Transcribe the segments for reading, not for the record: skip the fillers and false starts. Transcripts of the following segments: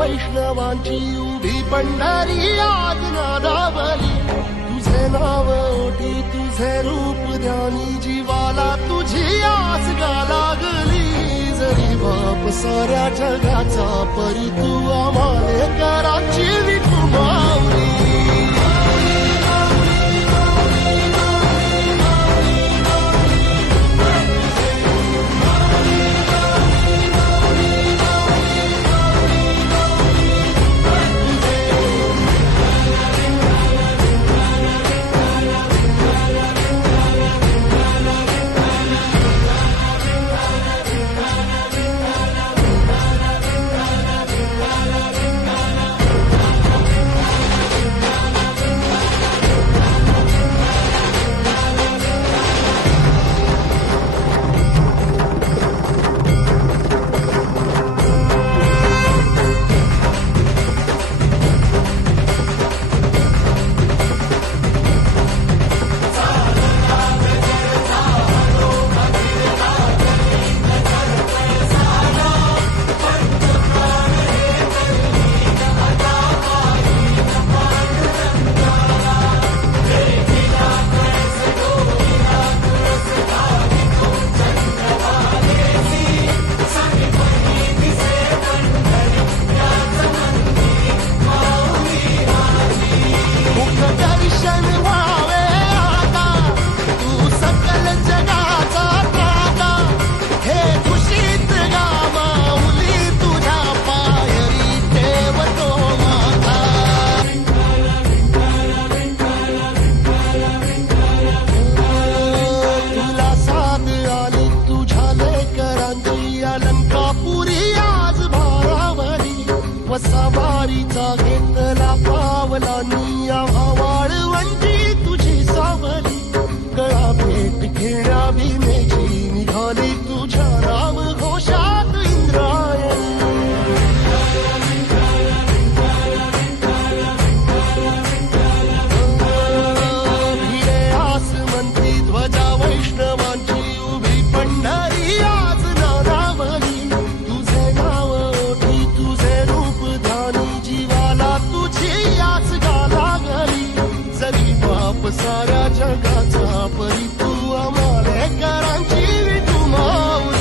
वैष्णवांची उभी पंढरी आज नादावली. तुझे नाव ओठी तुझे रूप ध्यानी जीवाला तुझी आस गा लागली. जरी बाप साऱ्या जगाचा परी तू आम्हाले कराची विठू माऊली. वसावारीचा घेतला पावला निया वाळवंटी तुझी सावली. गळा भेट घेण्या भीमेची निघाली तुझ्या राम घोषात इंद्रायणी. भिडे आसमंती ध्वजा वैष्णवांची उभी पंढरी आज नादावली. तुझे नाव ओठी तुझे रूप ध्यानी जीवाला तुझी आस गा लागली. जरी बाप साऱ्या जगाचा परी तू आम्हाले करांची विठू माऊली.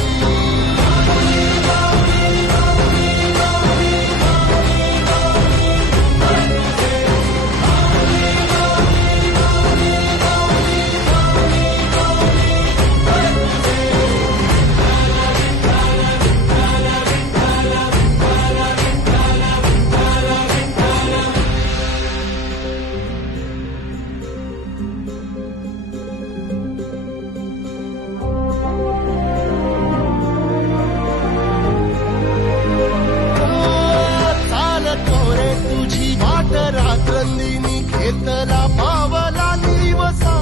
रात्रंदिनी घेतला पावला निवसा.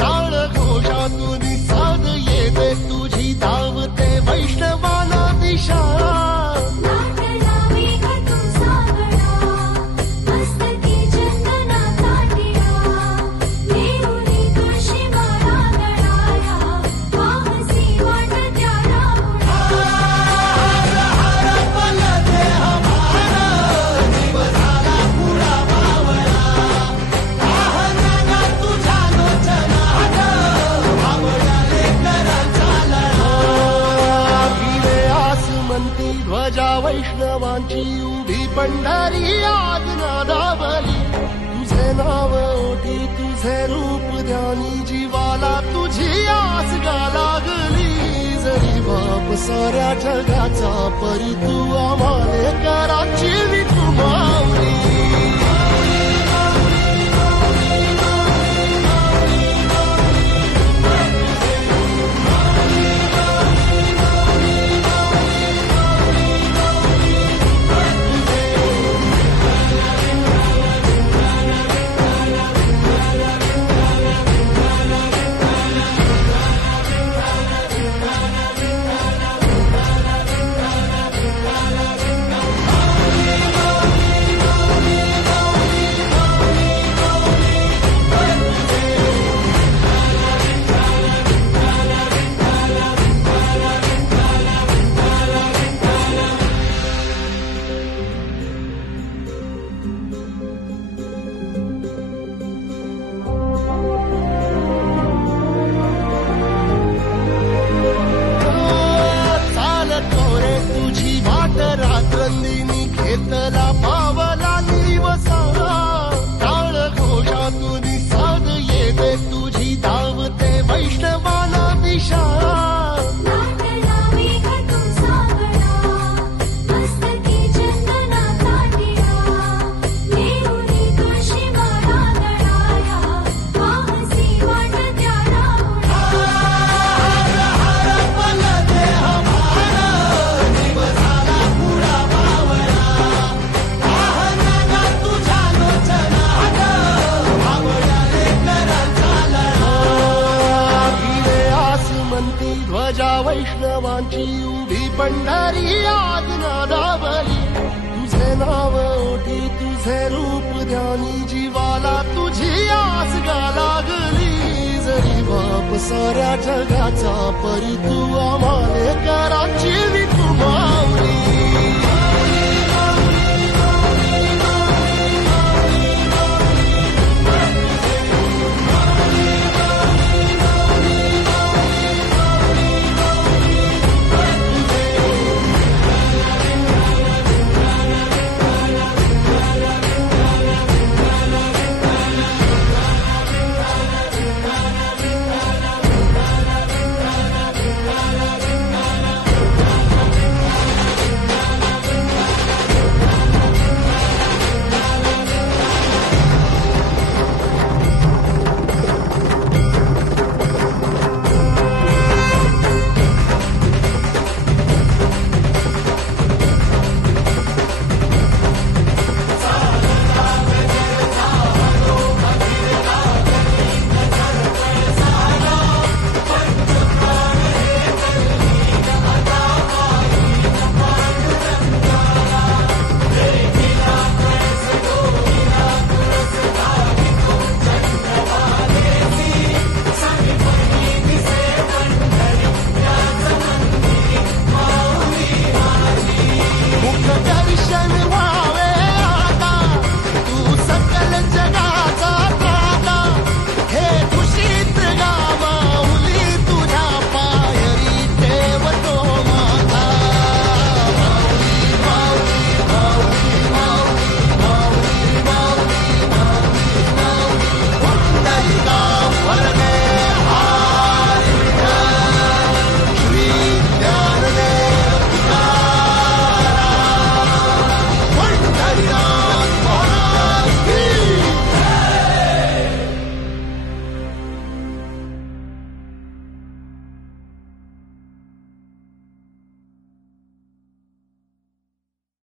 टाळ घोषातून साध येते तुझी धावते वैष्णवाला दिशा. ध्वजा वैष्णवांची उभी पंढरी आज नादावली. तुझे नाव ओठी तुझे रूप ध्यानी जीवाला तुझी आस गा लागली. जरी बाप साऱ्या जगाचा परी तू आम्हाले कराची विठू माऊली. पंढरी आज्ञा दावली तुझे नाव ओठी तुझे रूप ध्यानी जीवाला तुझी आस गा लागली जरी बाप साऱ्या जगाचा परी तू आम्हाले कराची विठू